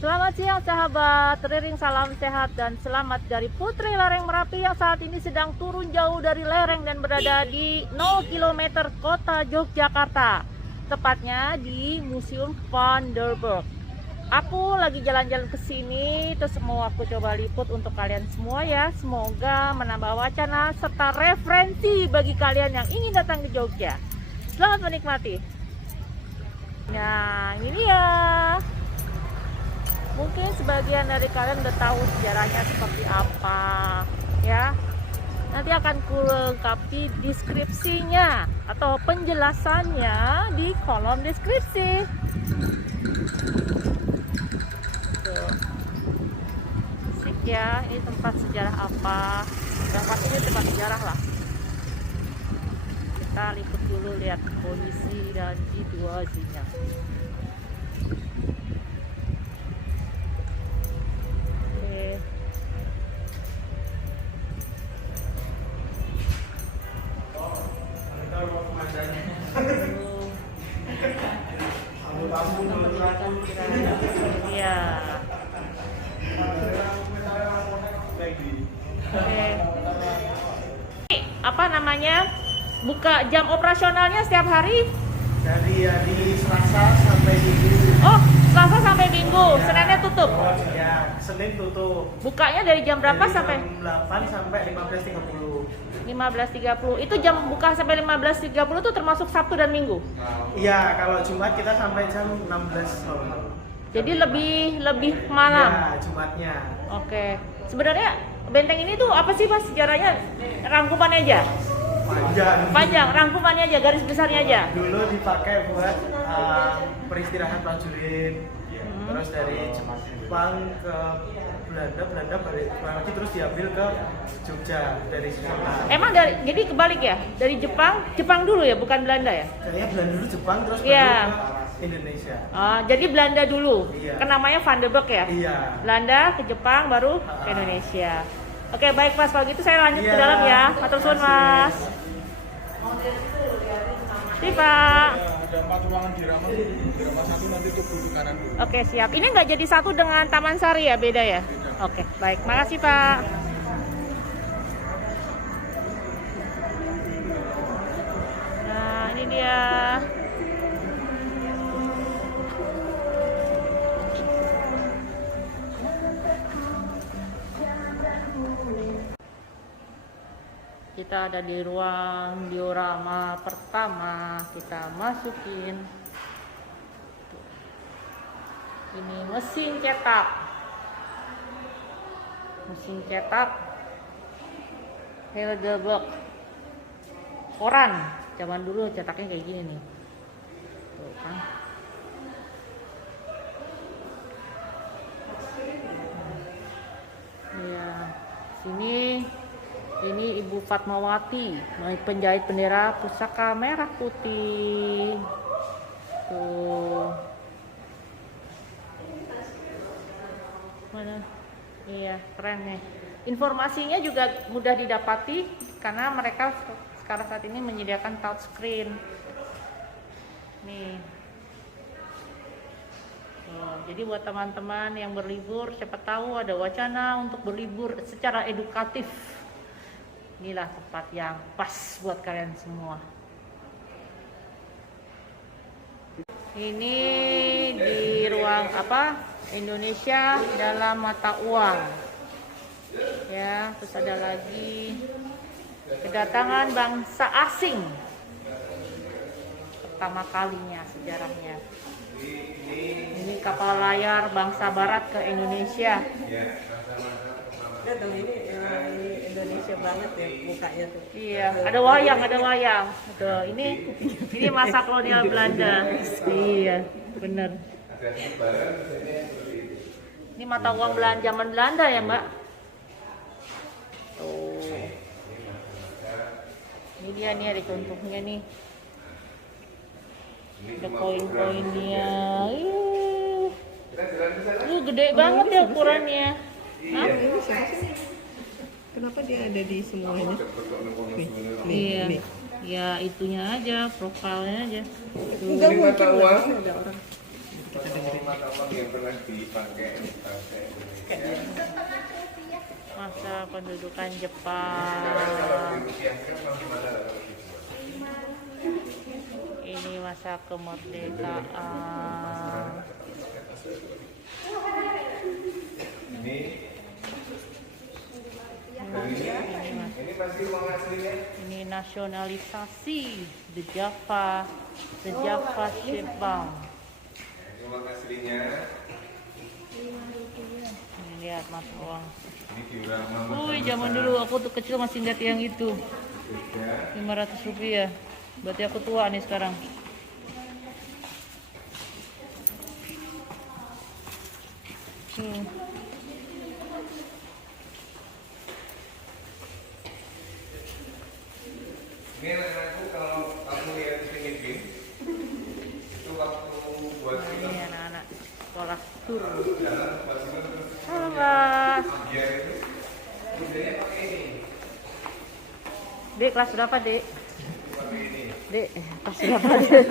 Selamat siang sahabat, teriring salam sehat dan selamat dari Putri Lereng Merapi yang saat ini sedang turun jauh dari lereng dan berada di 0 km kota Yogyakarta, tepatnya di Museum Van der Burg. Aku lagi jalan-jalan ke sini, terus mau aku coba liput untuk kalian semua ya. Semoga menambah wacana serta referensi bagi kalian yang ingin datang ke Jogja. Selamat menikmati. Nah, ini dia. Mungkin sebagian dari kalian udah tahu sejarahnya seperti apa ya. Nanti akan kulengkapi deskripsinya atau penjelasannya di kolom deskripsi. Tuh. Asik ya, ini tempat sejarah apa? Yang pastinya tempat sejarah lah. Kita liput dulu lihat kondisi dan situasinya. Iya. Oke. Apa namanya? Buka jam operasionalnya setiap hari? Dari hari Selasa sampai Minggu. Oh, Selasa sampai Minggu. Ya. Seninnya tutup. Ya, Senin tutup. Bukanya dari jam berapa Dari sampai? jam 8 sampai 15.30. 15.30. Itu jam buka sampai 15.30 itu termasuk Sabtu dan Minggu. Iya, kalau Jumat kita sampai jam 16 sore. Jadi lebih malam. Iya, Jumatnya. Oke. Sebenarnya benteng ini tuh apa sih Mas sejarahnya? Rangkumannya aja. Panjang, rangkumannya aja, garis besarnya aja. Dulu dipakai buat peristirahat prajurit. Terus dari Jepang ke Belanda balik lagi terus diambil ke Jogja dari sana. Emang jadi kebalik ya? Dari Jepang dulu ya, bukan Belanda ya? Kayaknya Belanda dulu Jepang terus Iya. baru ke Indonesia. Jadi Belanda dulu. Iya. Kan namanya Van der Burg ya? Iya. Belanda ke Jepang baru ke Indonesia. Oke, baik Mas, kalau gitu saya lanjut ke Iya. dalam ya. Matur suwun Mas. Sip, Pak. Ada 4 ruangan di Rama 1 nanti tubuh di kanan dulu. Oke, siap. Ini nggak jadi satu dengan Taman Sari ya, beda ya? Oke, baik. Makasih, Pak. Nah, ini dia. Kita ada di ruang diorama pertama, kita masukin. Ini mesin cetak Heidelberg koran. Zaman dulu cetaknya kayak gini nih, tuh kan. Ya, sini ini Ibu Fatmawati, penjahit bendera pusaka merah putih. Tuh. Mana? Iya, keren nih. Informasinya juga mudah didapati karena mereka sekarang saat ini menyediakan touchscreen. Nih. Jadi buat teman-teman yang berlibur, siapa tahu ada wacana untuk berlibur secara edukatif. Inilah tempat yang pas buat kalian semua. Ini di ruang apa? Indonesia dalam mata uang. Ya, terus ada lagi kedatangan bangsa asing. Pertama kalinya sejarahnya. Ini kapal layar bangsa barat ke Indonesia. Ini Indonesia banget ya mukanya tuh. Iya, ada wayang. Tuh, ini masa kolonial Belanda. Iya, bener. Ini mata uang zaman Belanda ya, Mbak. Tuh. Ini dia nih, ada contohnya nih. Ada koin-koinnya. Gede banget ya ukurannya. Hah? Ini siapa sih? Kenapa dia ada di semuanya? Iya. Ya itunya aja, profilnya aja. Enggak mungkin lah, ada orang. Kita dengerin. yang pernah dipakai Masa pendudukan Jepang. Ini masa kemerdekaan. ini masih uang aslinya. Ini nasionalisasi The Java Jepang. Uang aslinya Ini lihat mas uang. ini diorama Wih, zaman dulu aku tuh kecil masih lihat yang itu. 500 rupiah. Berarti aku tua nih sekarang. Ini anak-anakku kalau kamu lihat di sini Bin, itu waktu buat Nah, film ini anak-anak sekolah tur. jalan pas film terus Halo Mas. dia itu modelnya pakai ini, Dek, kelas berapa, Dek? pakai ini. Dek, kelas berapa, Dek?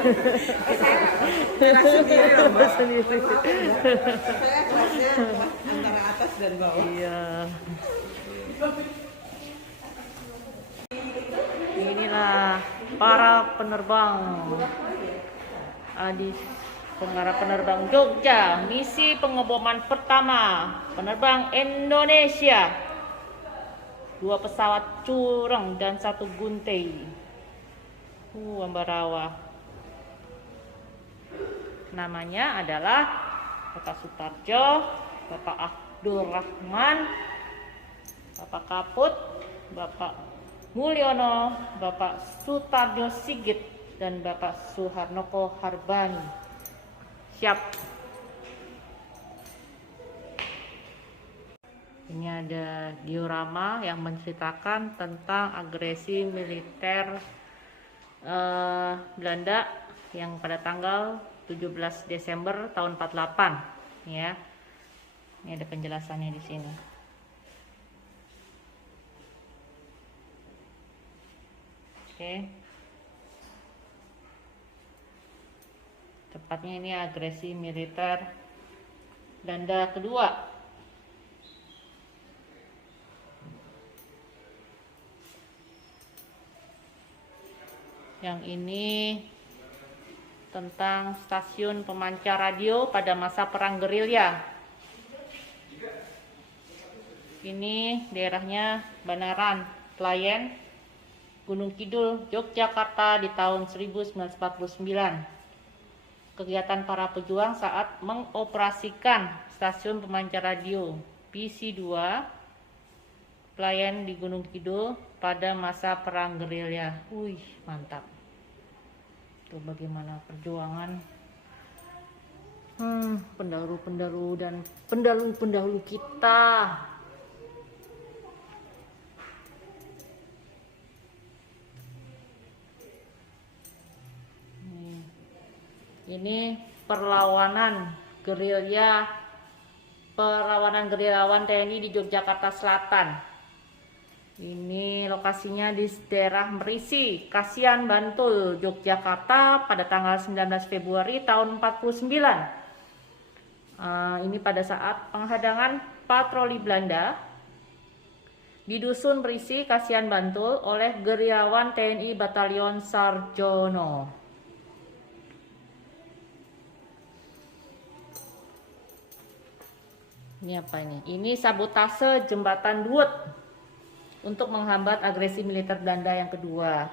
Kelas sendiri. Saya kelasnya antara atas dan bawah. Iya. Inilah para penerbang. Para penerbang Jogja, misi pengeboman pertama penerbang Indonesia. 2 pesawat curang dan 1 gunting. Ambarawa. Namanya adalah Bapak Sutarjo, Bapak Abdul Rahman, Bapak Kaput, Bapak Mulyono, Bapak Sutarjo Sigit, dan Bapak Suharnoko Harbani. Siap. Ini ada diorama yang menceritakan tentang agresi militer Belanda yang pada tanggal 17 Desember tahun 48, ya. Ini ada penjelasannya di sini. Oke. Tepatnya ini agresi militer Belanda kedua. Yang ini tentang stasiun pemancar radio pada masa perang gerilya. Ini daerahnya Banaran, Klayen, Gunung Kidul, Yogyakarta di tahun 1949. Kegiatan para pejuang saat mengoperasikan stasiun pemancar radio PC2 Klayen di Gunung Kidul pada masa perang gerilya. Wih, mantap. Tuh bagaimana perjuangan pendahulu-pendahulu dan pendahulu-pendahulu kita. Ini perlawanan gerilyawan TNI di Yogyakarta Selatan. Ini lokasinya di daerah Merisi, Kasihan, Bantul, Yogyakarta pada tanggal 19 Februari tahun 49. Ini pada saat penghadangan patroli Belanda di Dusun Merisi, Kasihan, Bantul oleh gerilyawan TNI Batalion Sarjono. Ini apa ini? Ini sabotase jembatan Duet untuk menghambat agresi militer Belanda yang kedua.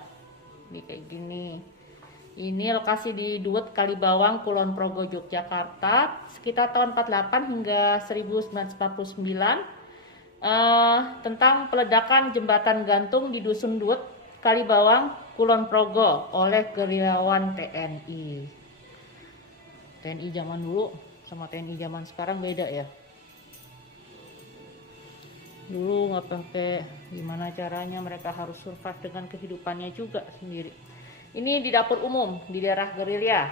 Ini kayak gini. Ini lokasi di Duet Kalibawang, Kulon Progo, Yogyakarta, sekitar tahun 48 hingga 1949. Tentang peledakan jembatan gantung di Dusun Duet, Kalibawang, Kulon Progo oleh gerilyawan TNI. TNI zaman dulu sama TNI zaman sekarang beda ya. Dulu nggak pakai gimana caranya, mereka harus survive dengan kehidupannya juga sendiri. Ini di dapur umum di daerah gerilya,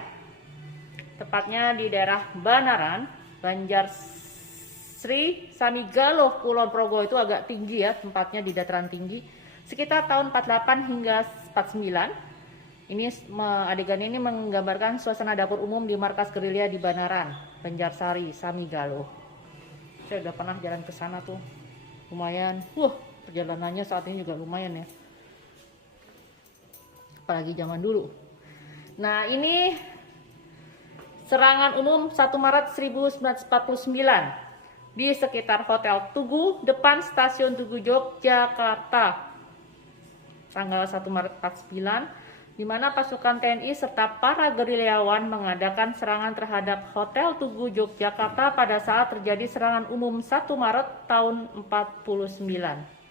tepatnya di daerah Banaran, Banjar Sri, Samigalo, Kulon Progo. Itu agak tinggi ya, tempatnya di dataran tinggi, sekitar tahun 48 hingga 49. Adegan ini menggambarkan suasana dapur umum di markas gerilya di Banaran, Banjarsari, Samigalo. Saya udah pernah jalan ke sana tuh, lumayan. Perjalanannya saat ini juga lumayan ya, apalagi zaman dulu. Nah, ini serangan umum 1 Maret 1949 di sekitar Hotel Tugu depan Stasiun Tugu Yogyakarta. Tanggal 1 Maret 49, di mana pasukan TNI serta para gerilyawan mengadakan serangan terhadap Hotel Tugu Yogyakarta pada saat terjadi serangan umum 1 Maret tahun 49.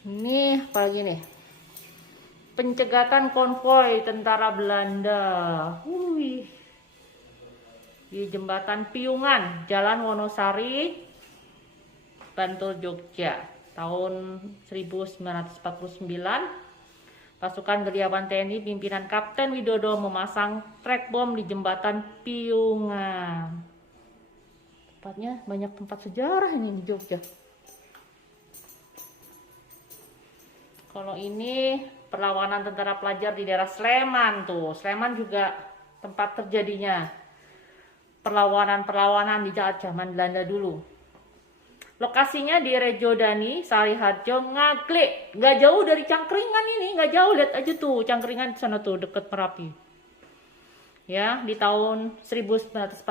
Ini apalagi nih? Pencegatan konvoi tentara Belanda. Di Jembatan Piungan, Jalan Wonosari, Bantul, Jogja. Tahun 1949, pasukan gerilyawan TNI pimpinan Kapten Widodo memasang trek bom di Jembatan Piungan. Tempatnya banyak tempat sejarah ini di Jogja. Kalau ini perlawanan tentara pelajar di daerah Sleman tuh. Sleman juga tempat terjadinya perlawanan di zaman Belanda dulu. Lokasinya di Rejodani, Sariharjo, Ngaglik. Nggak jauh dari Cangkringan ini, nggak jauh. Lihat aja tuh, Cangkringan di sana tuh, deket Merapi. Ya, di tahun 1949,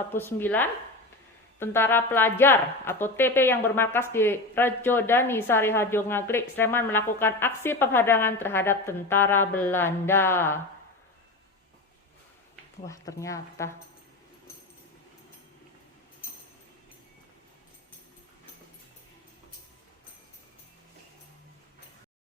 tentara pelajar atau TP yang bermarkas di Rejodani, Sariharjo, Ngaglik, Sleman melakukan aksi penghadangan terhadap tentara Belanda. Wah, ternyata